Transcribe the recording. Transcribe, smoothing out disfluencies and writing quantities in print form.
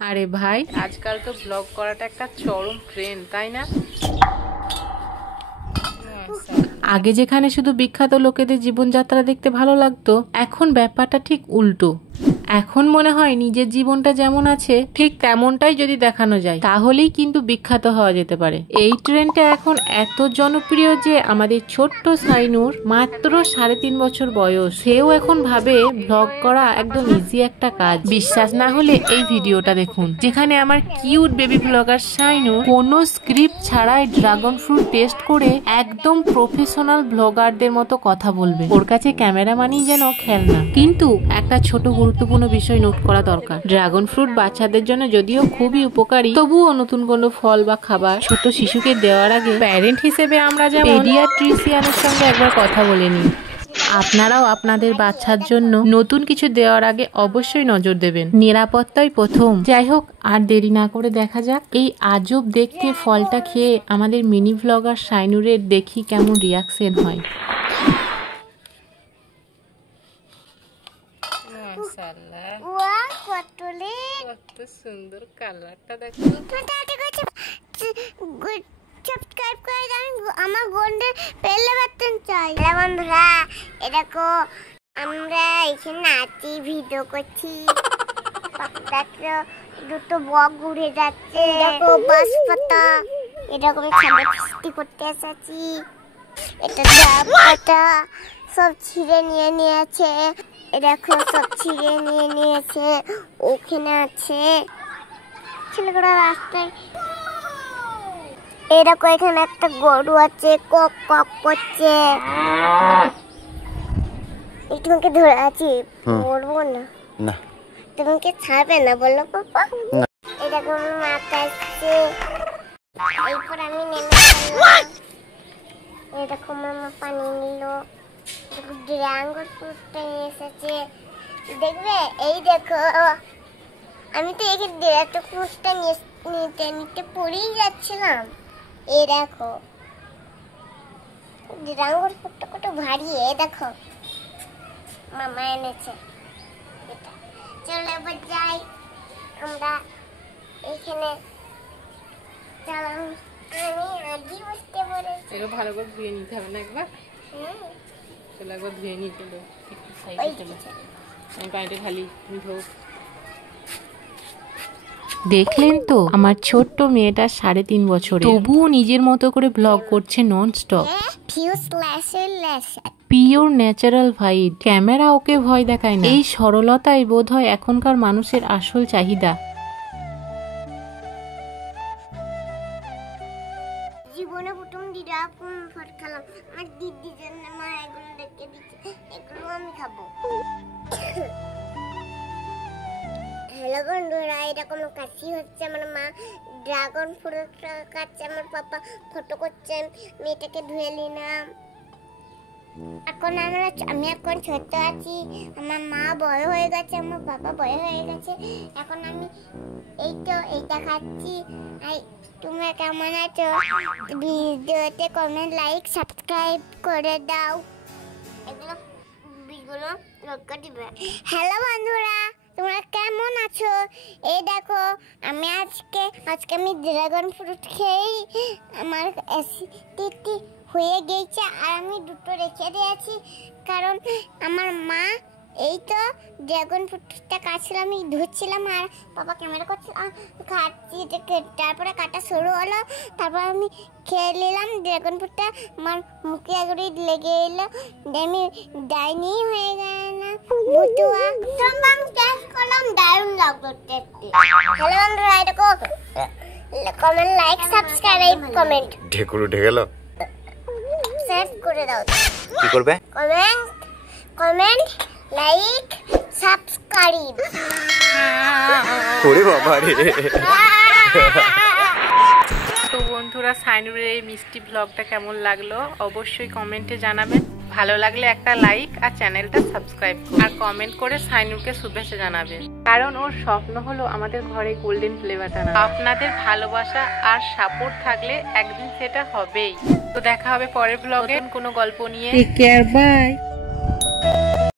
আরে ভাই, আজকাল তো ব্লগ করাটা একটা চরম ট্রেন্ড, তাই না? আগে যেখানে শুধু বিখ্যাত লোকেদের জীবনযাত্রা দেখতে ভালো লাগতো, এখন ব্যাপারটা ঠিক উল্টো। এখন মনে হয় নিজের জীবনটা যেমন আছে ঠিক তেমনটাই যদি দেখানো যায় তাহলেই কিন্তু বিখ্যাত হওয়া যেতে পারে। এই ট্রেন্ডটা এখন এত জনপ্রিয় যে আমাদের ছোট্ট সাইনুর মাত্র 3.5 বছর বয়স, সেও এখন ভাবে ব্লগ করা একদম ইজি একটা কাজ। বিশ্বাস না হলে এই ভিডিওটা দেখুন, যেখানে আমার কিউট বেবি ব্লগার সাইনু কোনো স্ক্রিপ্ট ছাড়াই ড্রাগন ফ্রুট টেস্ট করে একদম প্রফেশনাল ব্লগারদের মতো কথা বলবে। ওর কাছে ক্যামেরাম্যানই যেন খেলনা। কিন্তু একটা ছোট গুরুত্বপূর্ণ বিষয় নোট করা দরকার, ড্রাগন ফ্রুট বাচ্চাদের জন্য যদিও খুবই উপকারী, তবুও নতুন কোনো ফল বা খাবার ছোট শিশুকে দেওয়ার আগে প্যারেন্ট হিসেবে আমরা যেমন পেডিয়াট্রিশিয়ানের সঙ্গে একবার কথা বলে নিই। আপনারাও আপনাদের বাচ্চার জন্য নতুন কিছু দেওয়ার আগে অবশ্যই নজর দেবেন, নিরাপত্তাই প্রথম। যাই হোক, আর দেরি না করে দেখা যাক এই আজব দেখতে ফলটা খেয়ে আমাদের মিনি ভ্লগার সাইনুরের দেখি কেমন রিয়াকশন হয়। কত সুন্দর কালারটা দেখো। সাবস্ক্রাইব করে আমি আমার বোনদের পেলে বাটন চাই। বন্ধুরা দেখো, আমরা এখানে নাচি, ভিডিও করছি। দেখো দুটো বক ঘুরে যাচ্ছে, দেখো বাস পাতা, এরকম খাবার সৃষ্টি করতে এসেছি। এটা পাতা সব ছিঁড়ে নিয়ে নিয়েছে, দেখো সব ছিঁড়ে নিয়ে নিয়েছে। ওখানে আছে ছেলেগুলো রাস্তায়। এরকম এখানে একটা গরু আছে, কক কক করছে। তোমাকে ধরে আছি, বলবো না? না, তোমাকে ছাড়বে না বললো পাপা। এরকম মাথা আসছে, এরপর আমি নেমে গেলাম। এরকম আমার পানি নিল, ড্রাগন ফ্রুটটা নিয়ে এসেছে। দেখবে, এই দেখো, আমি তো এখানে ড্রাগন ফ্রুটটা নিতে নিতে পড়েই যাচ্ছিলাম। এই দেখো ড্রাগন ফ্রুটটা কত ভারী, দেখো মামা এনেছে এটা। চলো এবার যাই আমরা এখানে। চলো, আমি আজই বসতে পড়েছি। এগুলো ভালো করে ধুয়ে নিতে হবে না একবার? চলো একবার ধুয়ে নিতে হবে। আমি পানিটা খালি ধো। দেখলেন তো আমার ছোট্ট মেয়েটা 3.5 বছরের, তবুও নিজের মতো করে ব্লগ করছে non stop. Pure natural vibe, camera okay ভয় দেখায় না। এই সরলতাই বোধহয় এখনকার মানুষের আসল চাহিদা। জীবনে প্রথম ড্রাগন ফল খেলাম, আমার দিদির জন্য মা এগুলো রেখে দিচ্ছে, এগুলো আমি খাবো। হ্যালো বন্ধুরা, এরকম কাশি হচ্ছে, আমার মা ড্রাগন ফ্রুট খাচ্ছে, আমার পাপা ফটো করছে, মেয়েটাকে ধুয়ে নিলাম। এখন আমি এখন ছোট আছি, আমার মা বড় হয়ে গেছে, আমার বাবা বড় হয়ে গেছে। এখন আমি এই তো এইটা খাচ্ছি। তোমরা কেমন আছো? ভিডিওতে কমেন্ট, লাইক, সাবস্ক্রাইব করে দাও। এগুলো দিবে। হ্যালো বন্ধুরা, তোমরা কেমন আছো? এই দেখো, আমি আজকে আমি ড্রাগন ফ্রুট খেয়েই আমার অ্যাসিডিটি হয়ে গেছে, আর আমি দুটো রেখে দিয়েছি, কারণ আমার মা এই তো ড্রাগন ফ্রুটটা কাটছিলাম, আমি ধরছিলাম আর বাবা ক্যামেরা করছিলাম, খাচ্ছি। তারপরে কাটা শুরু হলো, তারপর আমি খেয়ে নিলাম ড্রাগন ফ্রুটটা। আমার মুখে একবারে লেগে এলো, আমি ডাইনি হয়ে গেলাম, ভুতুয়া। আমি টেস্ট করলাম, দারুণ লাগলো টেস্টে। হ্যালো বন্ধুরা, এটাকে কমেন্ট, লাইক, সাবস্ক্রাইব, কমেন্ট উঠে গেল, শেয়ার করে দাও। কি করবে? Comment, like, subscribe. ওরে বাবা রে। তো বন্ধুরা, সাইনুরের এই মিষ্টি ব্লগটা কেমন লাগলো অবশ্যই কমেন্টে জানাবেন। ভালো লাগলে একটা লাইক আর চ্যানেলটা সাবস্ক্রাইব করুন, আর কমেন্ট করে সাইনুরকে শুভেচ্ছা জানাবেন, কারণ ওর স্বপ্ন হলো আমাদের ঘরে গোল্ডেন ফ্লেভারটা না। আপনাদের ভালোবাসা আর সাপোর্ট থাকলে একদিন সেটা হবেই। তো দেখা হবে পরের ব্লগে কোনো গল্প নিয়ে। Take care, by.